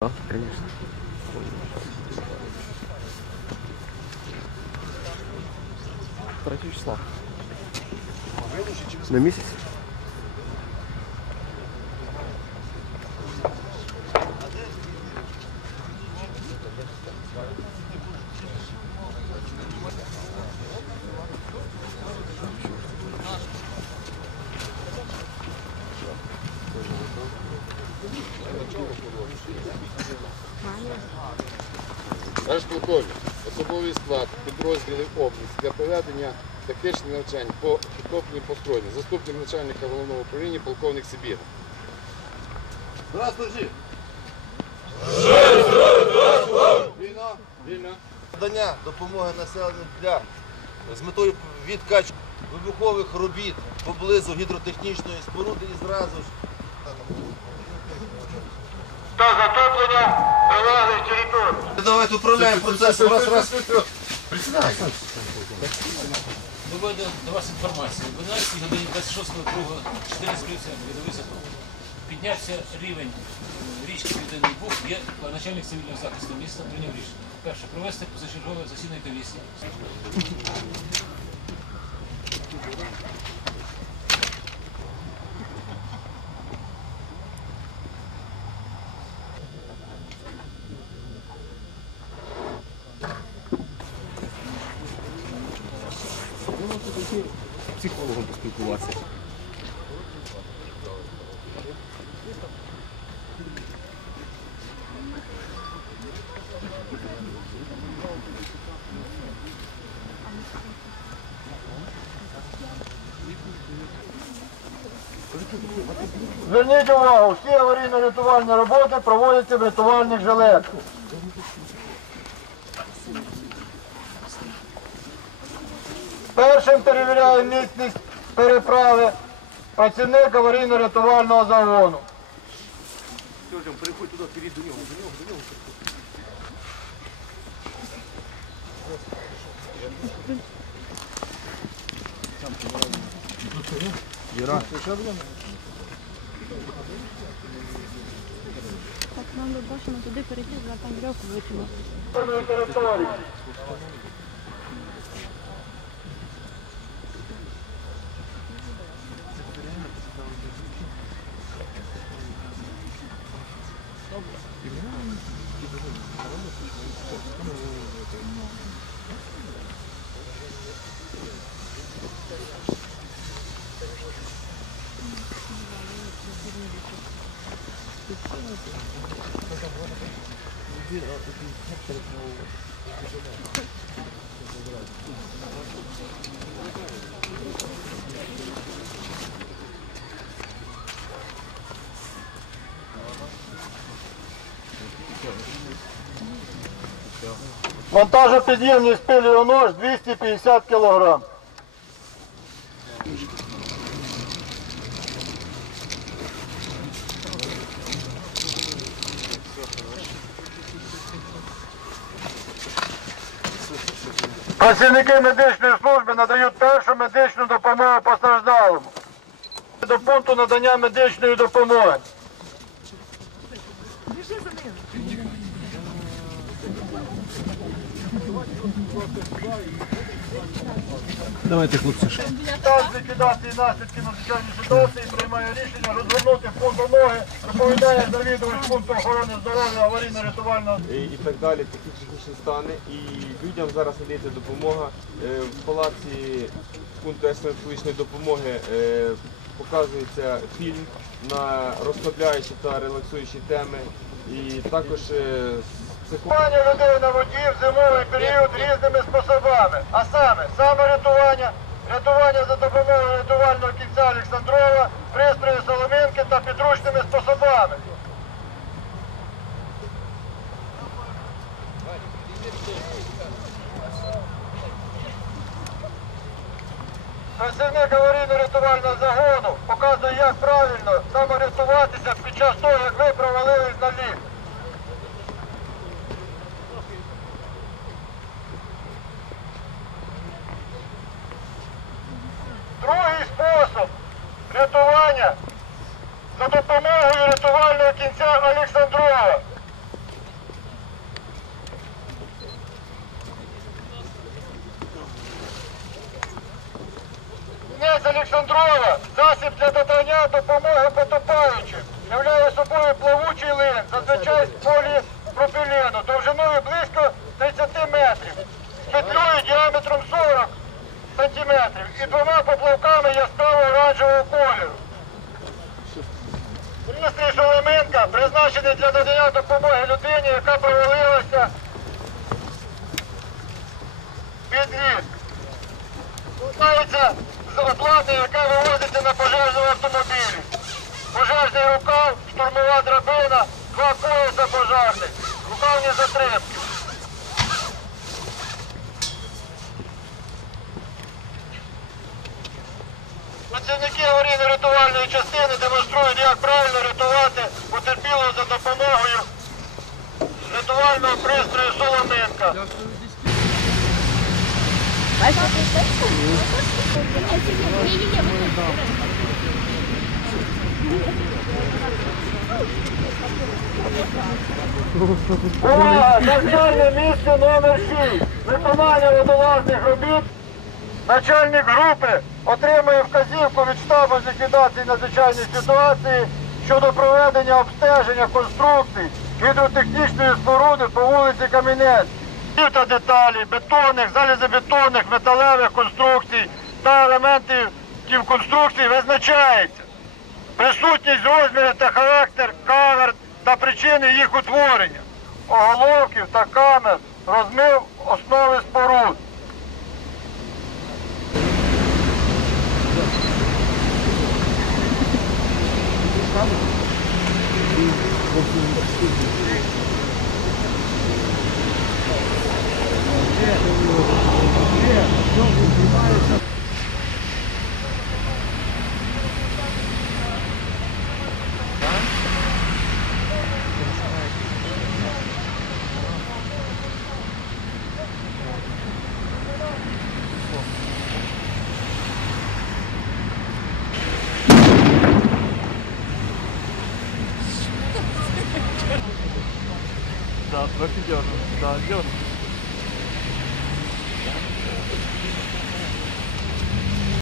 Да, конечно. Против числа. На місяць? Наш полковник, особовий склад підрозділів області для проведення тактичних навчань по підтопленню построєння. Заступник начальника головного управління полковник Сибір. Здравствуй, Жив! Вільно, вільно. Надання допомоги населенню для з метою відкачки вибухових робіт поблизу гідротехнічної споруди і зразу ж та затоплення прилеглих територій. давайте управляємо процесом. Раз, раз. Доведе до вас інформація. В 11 годині 26 кругу 14 скрився льодовий заток. Піднявся рівень річки Південний Буг. Є начальник цивільного захисту міста прийняв рішення. Перше, провести позачергове засідання комісії. Психологом поспілкуватися. Зверніть увагу, всі аварійно-рятувальні роботи проводяться в рятувальних жилетках. Першим перевіряє міцність переправи працівник аварійно-рятувального загону. Переходь туди, перейди до нього, до нього, до нього. Так, нам бачимо туди перейти, а там вірьовку витягнути. Території. Вантажопід'ємність пиліонож 250 кг. Працівники медичної служби надають першу медичну допомогу постраждалому. До пункту надання медичної допомоги. Давайте, хлопці. Штаб ліквідації наслідків надзвичайної ситуації приймає рішення розвернути пункт допомоги, доповідає завідувач пункту охорони здоров'я аварійно-рятувального. і і так далі, такі технічні стани. І людям зараз надається допомога. Е, В палаці пункту екстреної допомоги е, показується фільм на розслабляючі та релаксуючі теми. І також е, з людей на воді період різними способами, а саме саморятування, рятування за допомогою рятувального кільця Олександрова, пристрою соломинки та підручними способами. Працівник аварійно-рятувального загону показує, як правильно саморятуватися під час того, як ви провалились на лід. Другий спосіб рятування за допомогою рятувального кінця Олександрова. Олександрова, засіб для надання допомоги потопаючим, являє собою плавучий лин, зазвичай з поліпропілену, довжиною близько 30 метрів, з петлею діаметром 40 сантиметрів і двома поплавками яскраво оранжевого кольору. Пристрій Соломенка призначений для надання допомоги затримки. Працівники аварійно-рятувальної частини демонструють, як правильно рятувати потерпілого за допомогою рятувального пристрою Соломинка. Увага! Навчальне місце номер 6. Виконання водолазних робіт. Начальник групи отримує вказівку від штабу з ліквідації надзвичайної ситуації щодо проведення обстеження конструкцій гідротехнічної споруди по вулиці Камінець. Та деталі бетонних, залізобетонних, металевих конструкцій та елементів тів конструкцій визначається. Присутність розмірів та характер камер та причини їх утворення, оголовків та камер, розмив основи споруд. Да, Bakın diyorum, daha önce